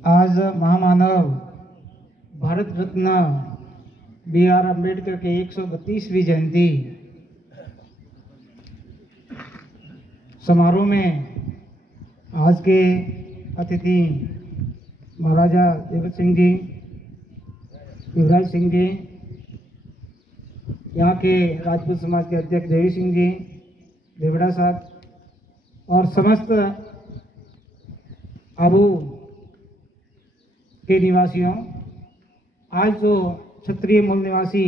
आज महामानव भारत रत्न B.R. अम्बेडकर के 132वीं जयंती समारोह में आज के अतिथि महाराजा देवत सिंह जी, युवराज सिंह जी, यहाँ के राजपूत समाज के अध्यक्ष देवी सिंह जी, देवड़ा साहब और समस्त आबू के निवासियों, आज जो क्षत्रिय मूल निवासी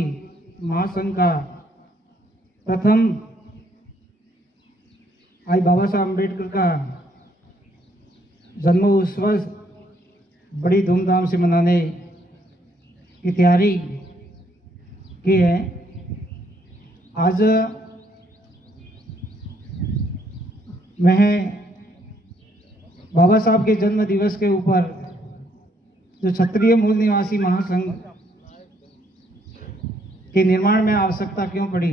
महासंघ का प्रथम आज बाबा साहब अम्बेडकर का जन्म उत्सव बड़ी धूमधाम से मनाने की तैयारी की है। आज मैं बाबा साहब के जन्म दिवस के ऊपर जो क्षत्रिय मूल निवासी महासंघ के निर्माण में आवश्यकता क्यों पड़ी,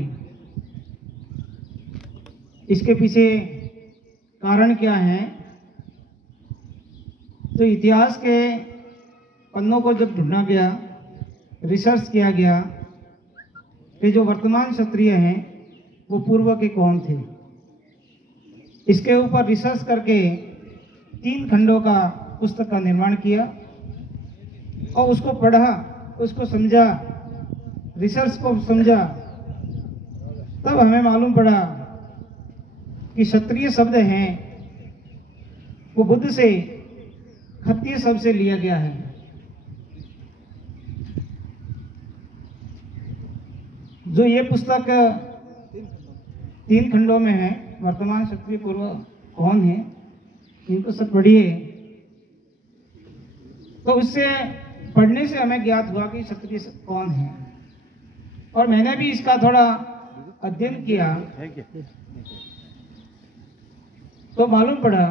इसके पीछे कारण क्या है, तो इतिहास के पन्नों को जब ढूंढा गया, रिसर्च किया गया कि जो वर्तमान क्षत्रिय हैं वो पूर्व के कौन थे, इसके ऊपर रिसर्च करके 3 खंडों का पुस्तक का निर्माण किया और उसको पढ़ा, उसको समझा, रिसर्च को समझा, तब हमें मालूम पड़ा कि क्षत्रिय शब्द हैं वो बुद्ध से क्षत्रिय शब्द से लिया गया है। जो ये पुस्तक 3 खंडों में है, वर्तमान क्षत्रिय पूर्व कौन है, इनको सब पढ़िए, तो उससे पढ़ने से हमें ज्ञात हुआ कि क्षत्रिय कौन है। और मैंने भी इसका थोड़ा अध्ययन किया तो मालूम पड़ा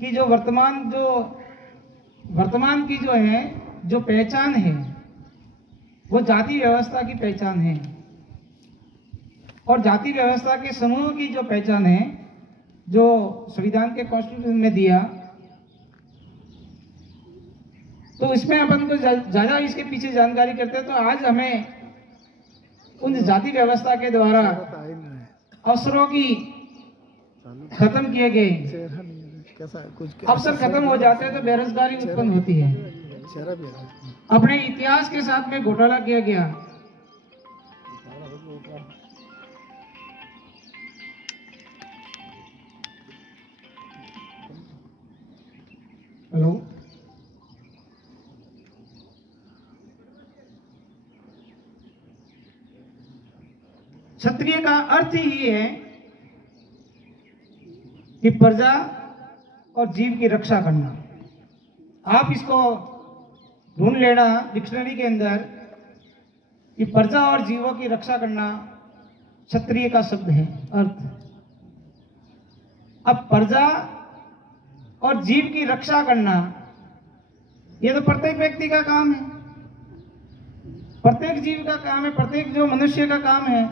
कि जो वर्तमान की जो है जो पहचान है वो जाति व्यवस्था की पहचान है, और जाति व्यवस्था के समूह की जो पहचान है जो संविधान के कॉन्स्टिट्यूशन में दिया, तो इसमें अपन को ज़्यादा इसके पीछे जानकारी करते हैं। तो आज हमें उन जाति व्यवस्था के द्वारा अवसरों की खत्म किए गए, अवसर खत्म हो जाते हैं तो बेरोजगारी उत्पन्न होती है। अपने इतिहास के साथ में घोटाला किया गया। हेलो, क्षत्रिय का अर्थ ही है कि प्रजा और जीव की रक्षा करना। आप इसको ढूंढ लेना डिक्शनरी के अंदर कि प्रजा और जीवों की रक्षा करना क्षत्रिय का शब्द है अर्थ। अब प्रजा और जीव की रक्षा करना ये तो प्रत्येक व्यक्ति का काम है, प्रत्येक जीव का काम है, प्रत्येक जो मनुष्य का काम है।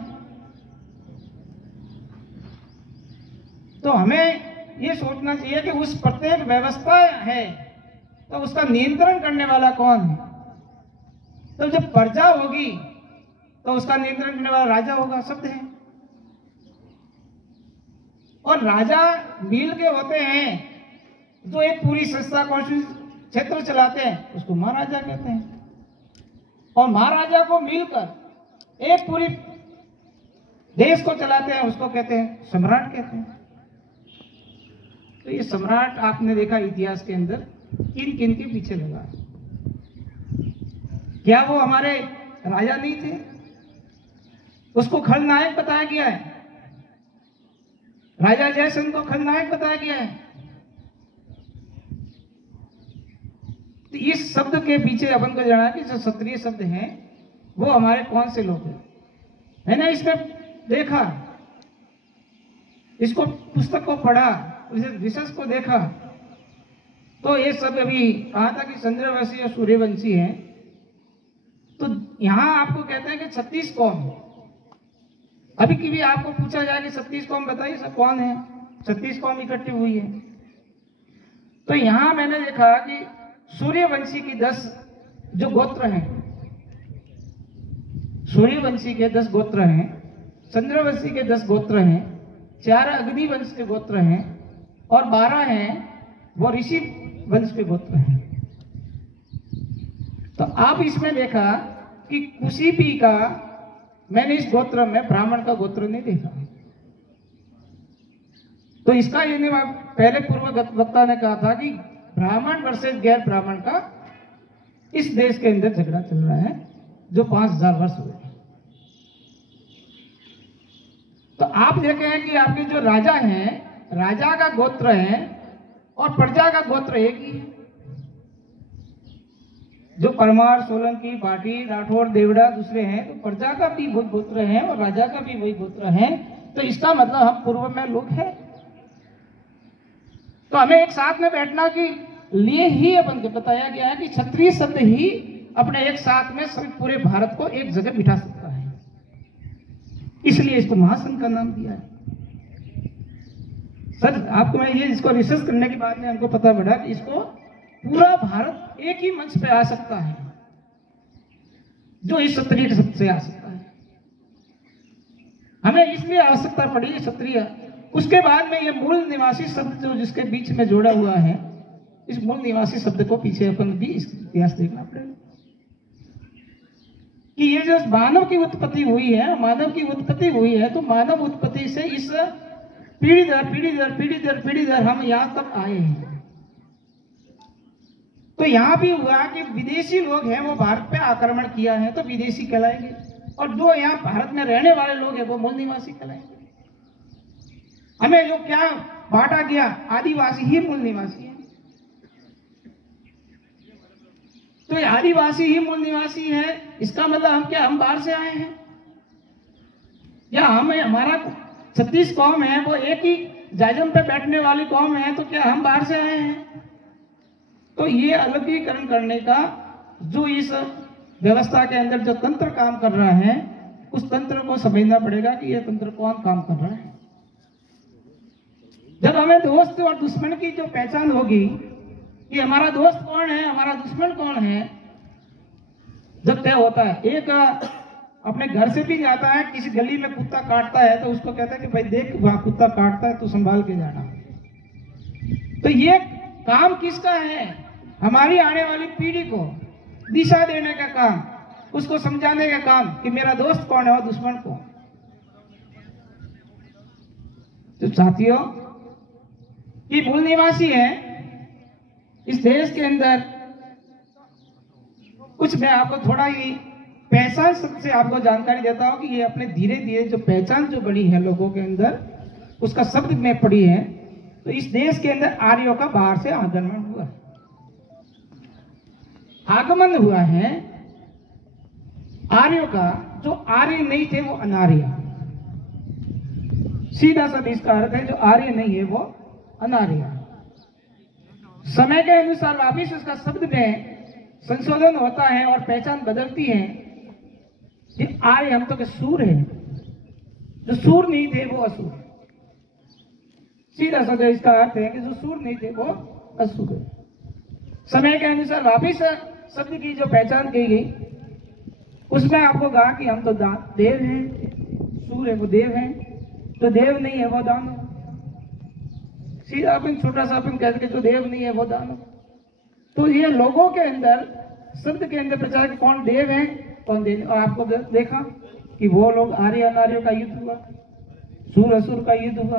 तो हमें ये सोचना चाहिए कि उस प्रत्येक व्यवस्था है तो उसका नियंत्रण करने वाला कौन है। तो जब प्रजा होगी तो उसका नियंत्रण करने वाला राजा होगा, शब्द है। और राजा मिल के होते हैं जो एक पूरी संस्था क्षेत्र चलाते हैं, उसको महाराजा कहते हैं। और महाराजा को मिलकर एक पूरी देश को चलाते हैं, उसको कहते हैं सम्राट कहते हैं। तो ये सम्राट आपने देखा इतिहास के अंदर किन किन के पीछे लगा। क्या वो हमारे राजा नहीं थे? उसको खलनायक बताया गया है, राजा जयसिंह को खलनायक बताया गया है। तो इस शब्द के पीछे अपन को जाना कि जो क्षत्रिय शब्द हैं वो हमारे कौन से लोग हैं। मैंने इसमें देखा, इसको पुस्तक को पढ़ा, रिसर्च को देखा, तो ये सब अभी कहा था कि चंद्रवंशी और सूर्यवंशी हैं। तो यहां आपको कहते हैं कि 36 कौम। अभी की भी आपको पूछा जाए कि 36 कौम बताइए सब कौन है, 36 कौम इकट्ठी हुई है। तो यहां मैंने देखा कि सूर्यवंशी की 10 जो गोत्र हैं, सूर्यवंशी के 10 गोत्र हैं, चंद्रवंशी के 10 गोत्र हैं, 4 अग्निवंश के गोत्र हैं और 12 हैं वो ऋषि वंश के गोत्र हैं। तो आप इसमें देखा कि किसी भी का मैंने इस गोत्र में ब्राह्मण का गोत्र नहीं देखा। तो इसका ये पहले पूर्व वक्ता ने कहा था कि ब्राह्मण वर्सेस गैर ब्राह्मण का इस देश के अंदर झगड़ा चल रहा है जो 5000 वर्ष हुए। तो आप देखें हैं कि आपके जो राजा हैं, राजा का गोत्र है और प्रजा का गोत्र एक ही है। जो परमार, सोलंकी, भाटी, राठौर, देवड़ा दूसरे हैं, तो प्रजा का भी वही गोत्र है और राजा का भी वही गोत्र है। तो इसका मतलब हम पूर्व में लोग हैं। तो हमें एक साथ में बैठना के लिए ही अपन को बताया गया है कि क्षत्रिय शब्द ही अपने एक साथ में सभी पूरे भारत को एक जगह बिठा सकता है, इसलिए इसको महासंघ का नाम दिया है। सर आपको मैं ये इसको रिसर्च करने के बाद में हमको पता पड़ा कि इसको पूरा भारत एक ही मंच पे आ सकता है जो इस क्षत्रिय के शब्द से आ सकता है। हमें इसलिए आवश्यकता पड़ी क्षत्रिय। उसके बाद में ये मूल निवासी शब्द जो जिसके बीच में जोड़ा हुआ है, इस मूल निवासी शब्द को पीछे अपन भी इस इतिहास देखना पड़ेगा कि ये जो मानव की उत्पत्ति हुई है, मानव की उत्पत्ति हुई है, तो मानव उत्पत्ति से इस पीढ़ी दर पीढ़ी दर पीढ़ी दर पीढ़ी दर हम यहां तक आए हैं। तो यहां भी हुआ कि विदेशी लोग हैं वो भारत पे आक्रमण किया है तो विदेशी कहलाएंगे, और जो यहाँ भारत में रहने वाले लोग हैं वो मूल निवासी कहलाएंगे। हमें जो क्या बांटा गया, आदिवासी ही मूल निवासी है। तो ये आदिवासी ही मूल निवासी है, इसका मतलब हम क्या, हम बाहर से आए हैं? या हमारा 36 कौम है वो एक ही जायजम पे बैठने वाली कौम है, तो क्या हम बाहर से आए हैं? तो ये अलगीकरण करने का जो इस व्यवस्था के अंदर जो तंत्र काम कर रहा है, उस तंत्र को समझना पड़ेगा कि ये तंत्र कौन काम कर रहा है। जब हमें दोस्त और दुश्मन की जो पहचान होगी कि हमारा दोस्त कौन है, हमारा दुश्मन कौन है, जब तय होता है। एक अपने घर से भी जाता है, किसी गली में कुत्ता काटता है तो उसको कहता है कि भाई देख वहां कुत्ता काटता है तो संभाल के जाना। तो ये काम किसका है? हमारी आने वाली पीढ़ी को दिशा देने का काम, उसको समझाने का काम कि मेरा दोस्त कौन है और दुश्मन कौन। तो साथियों, ये मूल निवासी है इस देश के अंदर। कुछ मैं आपको थोड़ा ही पहचान से आपको जानकारी देता हूं कि ये अपने धीरे धीरे जो पहचान जो बड़ी है लोगों के अंदर, उसका शब्द में पड़ी है। तो इस देश के अंदर आर्यों का बाहर से आगमन हुआ है, आगमन हुआ है आर्यों का। जो आर्य नहीं थे वो अनार्य, सीधा सा इसका अर्थ है, जो आर्य नहीं है वो अनार्य। समय के अनुसार वापिस उसका शब्द में संशोधन होता है और पहचान बदलती है। ये आर्य हम तो के सूर है, जो सूर नहीं थे वो असुर। सीधा सा इसका अर्थ है कि जो सूर नहीं थे वो असुर है। समय के अनुसार वापिस शब्द की जो पहचान की गई, उसमें आपको कहा कि हम तो देव हैं, सूर है वो देव हैं, तो देव नहीं है वो दानव। सीधा अपन छोटा सा अपन कहते जो देव नहीं है वो दानव। तो ये लोगों के अंदर शब्द के अंदर प्रचार कि कौन देव है कौन देव। और आपको देखा कि वो लोग आर्य अनार्यों का युद्ध हुआ, सूर असुर का युद्ध हुआ,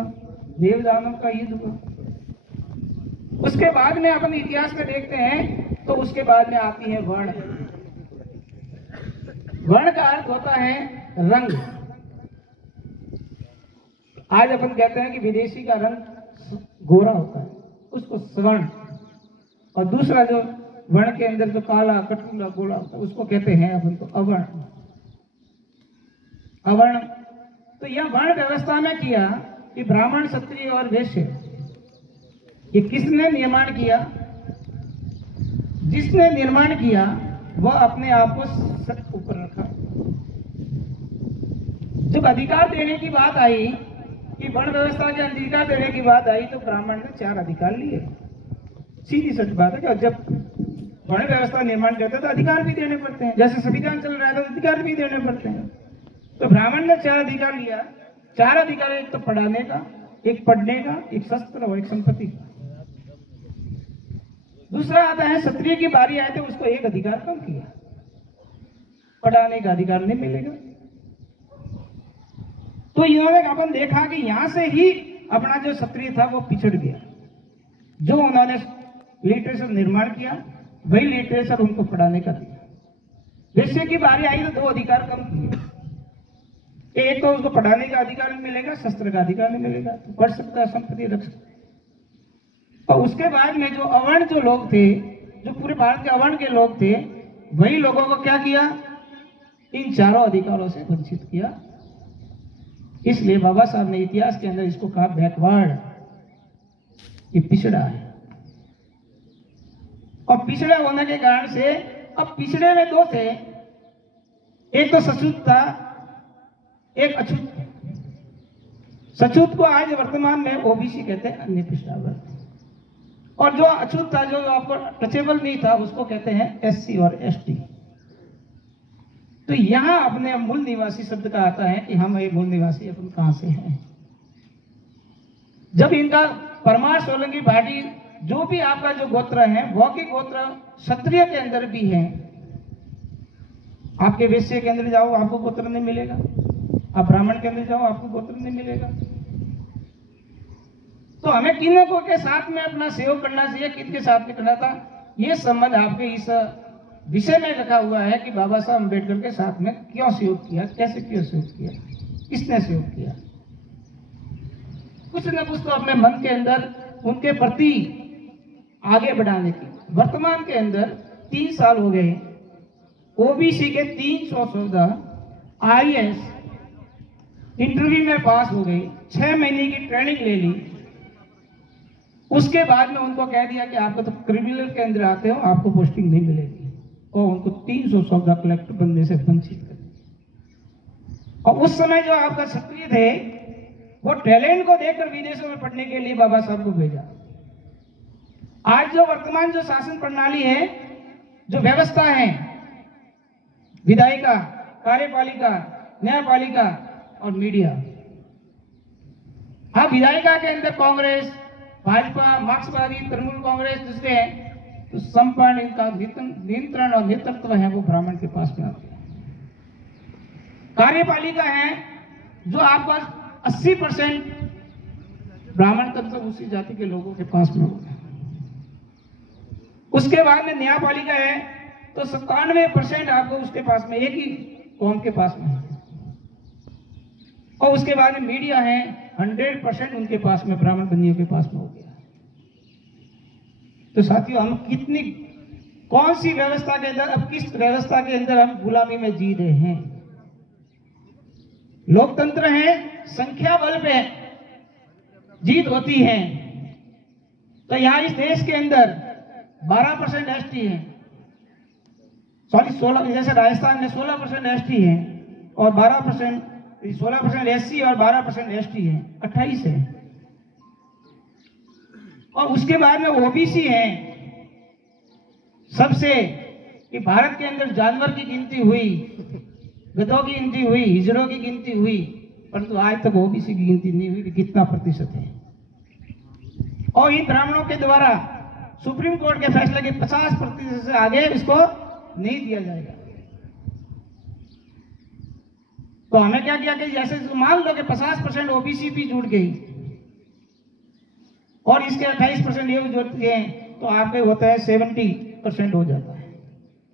देव दानव का युद्ध हुआ। उसके बाद में अपन इतिहास में देखते हैं तो उसके बाद में आती है वर्ण। वर्ण का अर्थ होता है रंग। आज अपन कहते हैं कि विदेशी का रंग गोरा होता है, उसको स्वर्ण, और दूसरा जो वर्ण के अंदर जो काला कटूला गोरा होता है उसको कहते हैं अपन को अवर्ण। अवर्ण तो यह वर्ण व्यवस्था में किया कि ब्राह्मण, क्षत्रिय और वैश्य, ये किसने निर्माण किया? जिसने निर्माण किया वह अपने आप को सबसे ऊपर रखा। जब अधिकार देने की बात आई कि वर्ण व्यवस्था के अधिकार देने की बात आई तो ब्राह्मण ने 4 अधिकार लिए। सीधी सच बात है कि जब वर्ण व्यवस्था निर्माण करते हैं तो अधिकार भी देने पड़ते हैं। जैसे संविधान चल रहा है तो अधिकार भी देने पड़ते हैं। तो ब्राह्मण ने 4 अधिकार लिया। 4 अधिकार, एक तो पढ़ाने का, एक पढ़ने का, एक शस्त्र और एक संपत्ति का। दूसरा आता है क्षत्रिय की बारी आए तो उसको एक अधिकार कम किया, पढ़ाने का अधिकार नहीं मिलेगा। तो इन्होंने अपन देखा कि यहां से ही अपना जो क्षत्रिय था वो पिछड़ गया। जो उन्होंने लिटरेचर निर्माण किया वही लिटरेचर उनको पढ़ाने का दिया। वैश्य की बारी आई तो 2 अधिकार कम किए। एक तो उसको पढ़ाने का अधिकार नहीं मिलेगा, शस्त्र का अधिकार नहीं मिलेगा, तो पढ़ सकता है, संपत्ति रख सकता है। और उसके बाद में जो अवर्ण जो लोग थे, जो पूरे भारत के अवर्ण के लोग थे, वही लोगों को क्या किया, इन 4 अधिकारों से वंचित किया। इसलिए बाबा साहब ने इतिहास के अंदर इसको कहा बैकवर्ड, ये पिछड़ा है। और पिछड़े होने के कारण से अब पिछड़े में 2 थे, एक तो सचूत था, एक अछूत। सचूत को आज वर्तमान में ओबीसी कहते हैं, अन्य पिछड़ा वर्ग। और जो अछूत था, जो आपको टचेबल नहीं था, उसको कहते हैं एससी और एसटी। तो यहां अपने मूल निवासी शब्द का आता है कि हम ये मूल निवासी अपन कहां से हैं। जब इनका परमार, सोलंकी, भाटी, जो भी आपका जो गोत्र है, वो की गोत्र क्षत्रिय के अंदर भी है। आपके वैश्य के अंदर जाओ आपको गोत्र नहीं मिलेगा, आप ब्राह्मण के अंदर जाओ आपको गोत्र नहीं मिलेगा। तो हमें किन को के साथ में अपना सहयोग करना चाहिए, किनके साथ में करना था, ये संबंध आपके इस विषय में रखा हुआ है कि बाबा साहब अम्बेडकर के साथ में क्यों सहयोग किया, कैसे क्यों सहयोग किया, किसने सहयोग किया। कुछ न कुछ तो अपने मन के अंदर उनके प्रति आगे बढ़ाने की। वर्तमान के अंदर 3 साल हो गए, ओबीसी के 314 IAS इंटरव्यू में पास हो गई, 6 महीने की ट्रेनिंग ले ली। उसके बाद में उनको कह दिया कि आपको तो क्रिमिनल के अंदर आते हो, आपको पोस्टिंग नहीं मिलेगी, और उनको 314 कलेक्टर बनने से वंचित कर दिया। और उस समय जो आपका क्षत्रिय थे, वो टैलेंट को देखकर विदेशों में पढ़ने के लिए बाबा साहब को भेजा। आज जो वर्तमान जो शासन प्रणाली है, जो व्यवस्था है, विधायिका, कार्यपालिका, न्यायपालिका और मीडिया। हाँ, विधायिका के अंदर कांग्रेस, भाजपा, मार्क्सवादी, तृणमूल कांग्रेस दूसरे हैं, तो संपूर्ण इनका नियंत्रण और नेतृत्व है वो ब्राह्मण के पास में आते हैं। कार्यपालिका है जो आपका 80% ब्राह्मण तत्व उसी जाति के लोगों के पास में होगा। उसके बाद में न्यायपालिका है तो 97% आपको उसके पास में, एक ही कौम के पास में है। और उसके बाद में मीडिया है, 100% उनके पास में, ब्राह्मण बंदियों के पास में हो गया। तो साथियों, हम कितनी, कौन सी व्यवस्था के अंदर, अब किस व्यवस्था के अंदर हम गुलामी में जी रहे हैं। लोकतंत्र है, संख्या बल पे जीत होती है। तो यहां इस देश के अंदर 12% एसटी है, सॉरी 16, जैसे राजस्थान में 16% एसटी है और 16% एससी और 12% एसटी है, 28 है। और उसके बाद में ओबीसी है सबसे, कि भारत के अंदर जानवर की गिनती हुई, गधों की गिनती हुई, हिजड़ों की गिनती हुई, परंतु आज तक ओबीसी की गिनती नहीं हुई कि कितना प्रतिशत है। और इन ब्राह्मणों के द्वारा सुप्रीम कोर्ट के फैसले के 50% से आगे इसको नहीं दिया जाएगा। तो हमें क्या किया कि जैसे मान लो कि 50% ओबीसी भी जुड़ गई और इसके 28% ये जुड़ते हैं, तो आपके होता है 70% हो जाता है,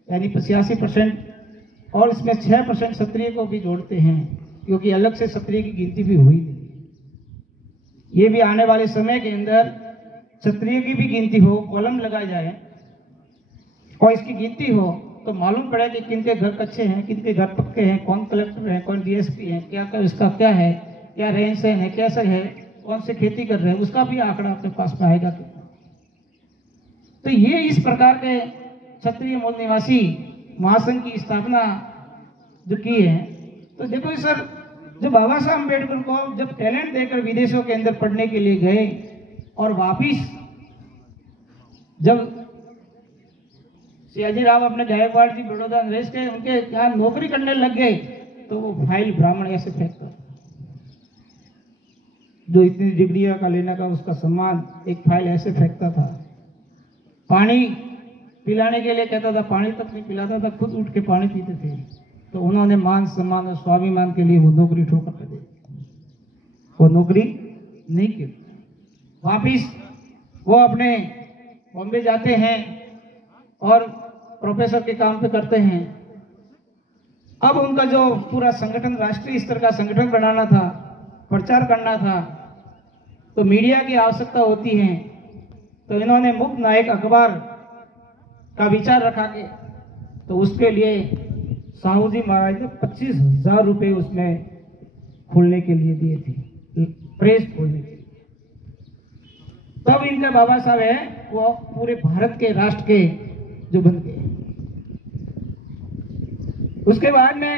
यानी 85%। और इसमें 6% क्षत्रिय को भी जोड़ते हैं, क्योंकि अलग से क्षत्रिय की गिनती भी हुई नहीं। ये भी आने वाले समय के अंदर क्षत्रिय की भी गिनती हो, कॉलम लगाया जाए और इसकी गिनती हो, तो मालूम पड़े कि किनके घर कच्चे हैं, किनके घर पक्के हैं, कौन कलेक्टर है, कौन डीएसपी है, क्या इसका क्या है, क्या रहन सहन है, कैसे है, कौन से खेती कर रहे हैं, उसका भी आंकड़ा आपके पास में आएगा। तो ये इस प्रकार के क्षत्रिय मूल निवासी महासंघ की स्थापना जो की है। तो देखो सर, जो बाबा साहब अम्बेडकर को जब टैलेंट देकर विदेशों के अंदर पढ़ने के लिए गए और वापिस जब सयाजीराव अपने गायकवाड़ जी बड़ौदा नरेश के उनके यहाँ नौकरी करने लग गए तो वो फाइल ब्राह्मण ऐसे फेंकता, जो इतनी डिग्रियां का लेने का उसका सम्मान, एक फाइल ऐसे फेंकता था। पानी पिलाने के लिए कहता था, पानी तक नहीं पिलाता था, खुद उठ के पानी पीते थे। तो उन्होंने मान सम्मान और स्वाभिमान के लिए वो नौकरी ठोकर कर दी, वो नौकरी नहीं की। वापिस वो अपने बॉम्बे जाते हैं और प्रोफेसर के काम पे करते हैं। अब उनका जो पूरा संगठन, राष्ट्रीय स्तर का संगठन बनाना था, प्रचार करना था, तो मीडिया की आवश्यकता होती है। तो इन्होंने मुक्त नायक अखबार का विचार रखा के, तो उसके लिए साहू जी महाराज ने 25,000 रुपये उसमें खोलने के लिए दिए थे, प्रेस खोलने के लिए। तब इनके बाबा साहब है वो पूरे भारत के राष्ट्र के जो बन गए। उसके बाद में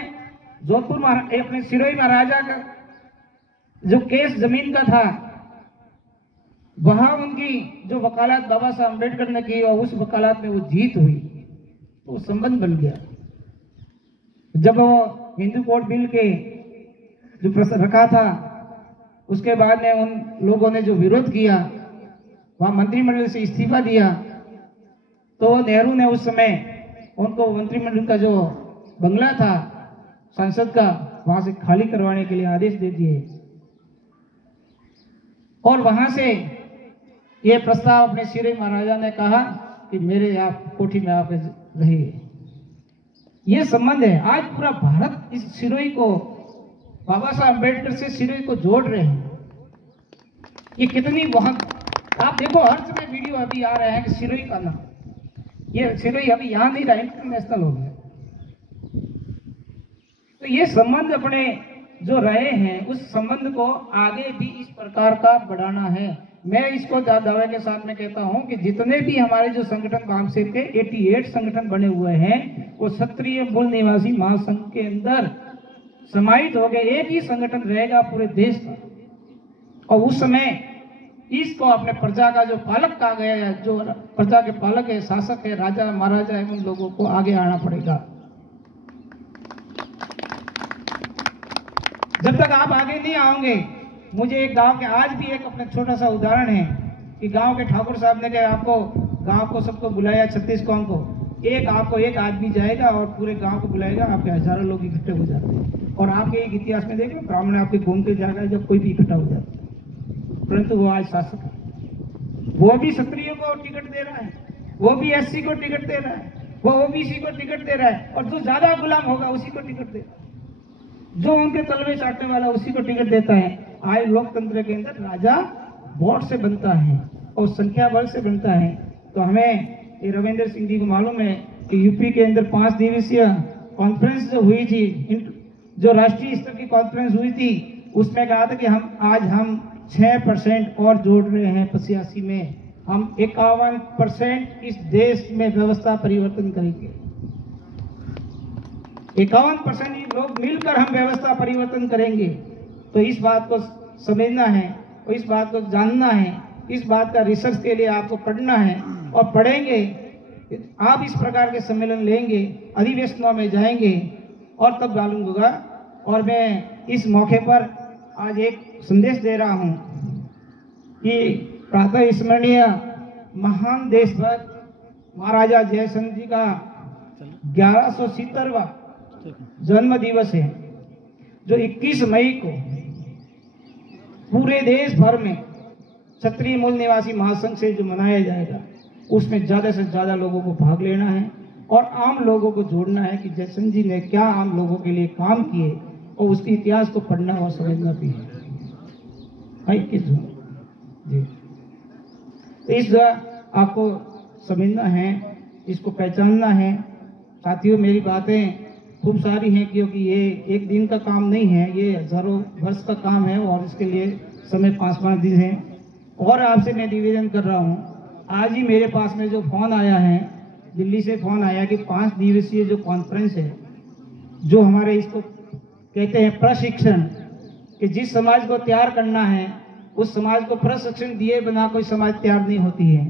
जोधपुर अपने सिरोही महाराजा का जो केस जमीन का था, वहां उनकी जो वकालत बाबा साहब अम्बेडकर ने की और उस वकालत में वो जीत हुई, तो संबंध बन गया। जब वो हिंदू कोड बिल के जो रखा था, उसके बाद में उन लोगों ने जो विरोध किया, वहां मंत्रिमंडल से इस्तीफा दिया, तो नेहरू ने उस समय उनको मंत्रिमंडल का जो बंगला था संसद का, वहां से खाली करवाने के लिए आदेश दे दिए। और वहां से ये प्रस्ताव अपने सिरोही महाराजा ने कहा कि मेरे आप कोठी में आप रहिए। ये संबंध है। आज पूरा भारत इस सिरोही को, बाबा साहब अम्बेडकर से सिरोही को जोड़ रहे हैं। ये कितनी वहां आप देखो, हर समय वीडियो अभी आ रहे हैं कि सिरोही का नाम, ये सिरोही अभी यहां नहीं रहा, इंटरनेशनल हो गया। तो ये संबंध अपने जो रहे हैं, उस संबंध को आगे भी इस प्रकार का बढ़ाना है। मैं इसको दावे के साथ में कहता हूं कि जितने भी हमारे जो संगठन कामसेप के 88 संगठन बने हुए हैं, वो क्षत्रिय मूल निवासी महासंघ के अंदर समाहित हो गए। एक ही संगठन रहेगा पूरे देश का। और उस समय इसको अपने प्रजा का जो पालक कहा गया है, जो प्रजा के पालक है, शासक है, राजा महाराजा है, उन लोगों को आगे आना पड़ेगा। जब तक आप आगे नहीं आओगे, मुझे एक गांव के, आज भी एक अपने छोटा सा उदाहरण है कि गांव के ठाकुर साहब ने कहा आपको गांव को सबको बुलाया, 36 कौम को, आपको एक आदमी जाएगा और पूरे गांव को बुलाएगा, आपके हजारों लोग इकट्ठे हो जाते हैं। और आपके एक इतिहास में देखिए, ब्राह्मण आपके घूम के जाएगा जब कोई भी इकट्ठा हो जाता है। परंतु वो आज शासक है, वो भी क्षत्रियों को टिकट दे रहा है, वो भी SC को टिकट दे रहा है, वो OBC को टिकट दे रहा है, और जो ज्यादा गुलाम होगा उसी को टिकट दे रहा है, जो उनके तलवे चाटने वाला उसी को टिकट देता है। आज लोकतंत्र के अंदर राजा वोट से बनता है और संख्या बल से बनता है। तो हमें ये रविंद्र सिंह जी को मालूम है कि यूपी के अंदर 5 दिवसीय कॉन्फ्रेंस जो हुई थी, जो राष्ट्रीय स्तर की कॉन्फ्रेंस हुई थी, उसमें कहा था कि हम 6% और जोड़ रहे हैं 85 में, हम 51% इस देश में व्यवस्था परिवर्तन करेंगे। 51% लोग मिलकर हम व्यवस्था परिवर्तन करेंगे। तो इस बात को समझना है और इस बात को जानना है, इस बात का रिसर्च के लिए आपको पढ़ना है और पढ़ेंगे। आप इस प्रकार के सम्मेलन लेंगे, अधिवेशनों में जाएंगे और तब मालूम होगा। और मैं इस मौके पर आज एक संदेश दे रहा हूं कि प्रातः स्मरणीय महान देशभक्त महाराजा जयसिंह जी का 1170वां जन्म दिवस है, जो 21 मई को पूरे देश भर में क्षत्रिय मूल निवासी महासंघ से जो मनाया जाएगा, उसमें ज्यादा से ज्यादा लोगों को भाग लेना है और आम लोगों को जोड़ना है कि जयसिंह जी ने क्या आम लोगों के लिए काम किए, और उसके इतिहास को पढ़ना और समझना भी है। जी, तो इस आपको समझना है, इसको पहचानना है। साथियों, मेरी बातें खूब सारी हैं, क्योंकि ये एक दिन का काम नहीं है, ये हजारों वर्ष का काम है और इसके लिए समय 5-5 दिन है। और आपसे मैं निवेदन कर रहा हूँ, आज ही मेरे पास में जो फोन आया है, दिल्ली से फोन आया कि 5 दिवसीय जो कॉन्फ्रेंस है, जो हमारे इसको कहते हैं प्रशिक्षण, कि जिस समाज को तैयार करना है उस समाज को प्रशिक्षण दिए बिना कोई समाज तैयार नहीं होती है।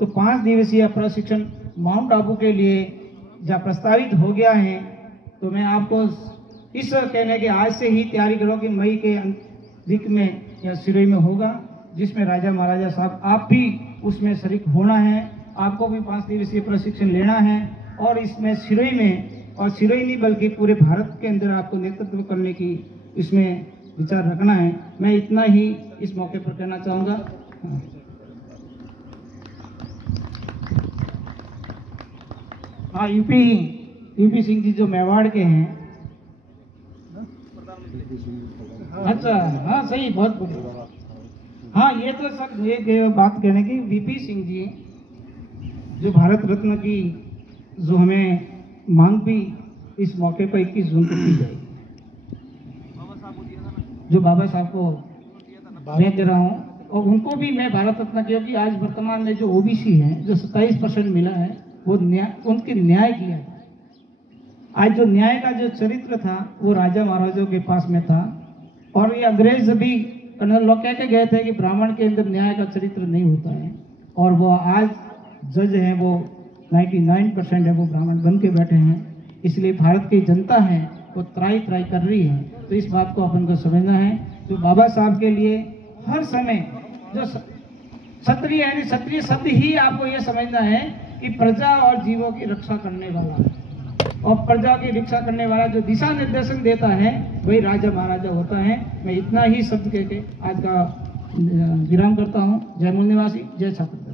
तो 5 दिवसीय प्रशिक्षण माउंट आबू के लिए जहाँ प्रस्तावित हो गया है, तो मैं आपको इस कहने के आज से ही तैयारी करो कि मई के अंत में या सिरोही में होगा, जिसमें राजा महाराजा साहब आप भी उसमें शरीक होना है। आपको भी 5 दिवसीय प्रशिक्षण लेना है और इसमें सिरोही में, और सिरोही नहीं बल्कि पूरे भारत के अंदर आपको नेतृत्व करने की इसमें विचार रखना है। मैं इतना ही इस मौके पर कहना चाहूँगा। हाँ, यूपी सिंह जी जो मेवाड़ के हैं। अच्छा, हाँ सही, बहुत बढ़िया। हाँ, ये तो सब ये बात कहने की, वीपी सिंह जी जो भारत रत्न की जो हमें मांग भी इस मौके पर 21 जून को की जाएगी, जो बाबा साहब को मैं दे रहा हूँ, और उनको भी मैं भारत रत्न, क्योंकि आज वर्तमान में जो ओबीसी हैं, जो 27% मिला है, वो उनके न्याय किया है। आज जो न्याय का जो चरित्र था वो राजा महाराजाओं के पास में था, और ये अंग्रेज भी लोग कह के गए थे कि ब्राह्मण के अंदर न्याय का चरित्र नहीं होता है, और वो आज जज हैं वो 99% है वो ब्राह्मण बन के बैठे हैं। इसलिए भारत की जनता है वो त्राई कर रही है। तो इस बात को अपन को समझना है। जो बाबा साहब के लिए हर समय जो क्षत्रिय है, क्षत्रिय शब्द ही आपको ये समझना है कि प्रजा और जीवों की रक्षा करने वाला, और प्रजा की रक्षा करने वाला जो दिशा निर्देशन देता है वही राजा महाराजा होता है। मैं इतना ही शब्द कह के आज का विराम करता हूँ। जय मूल निवासी, जय छात्र।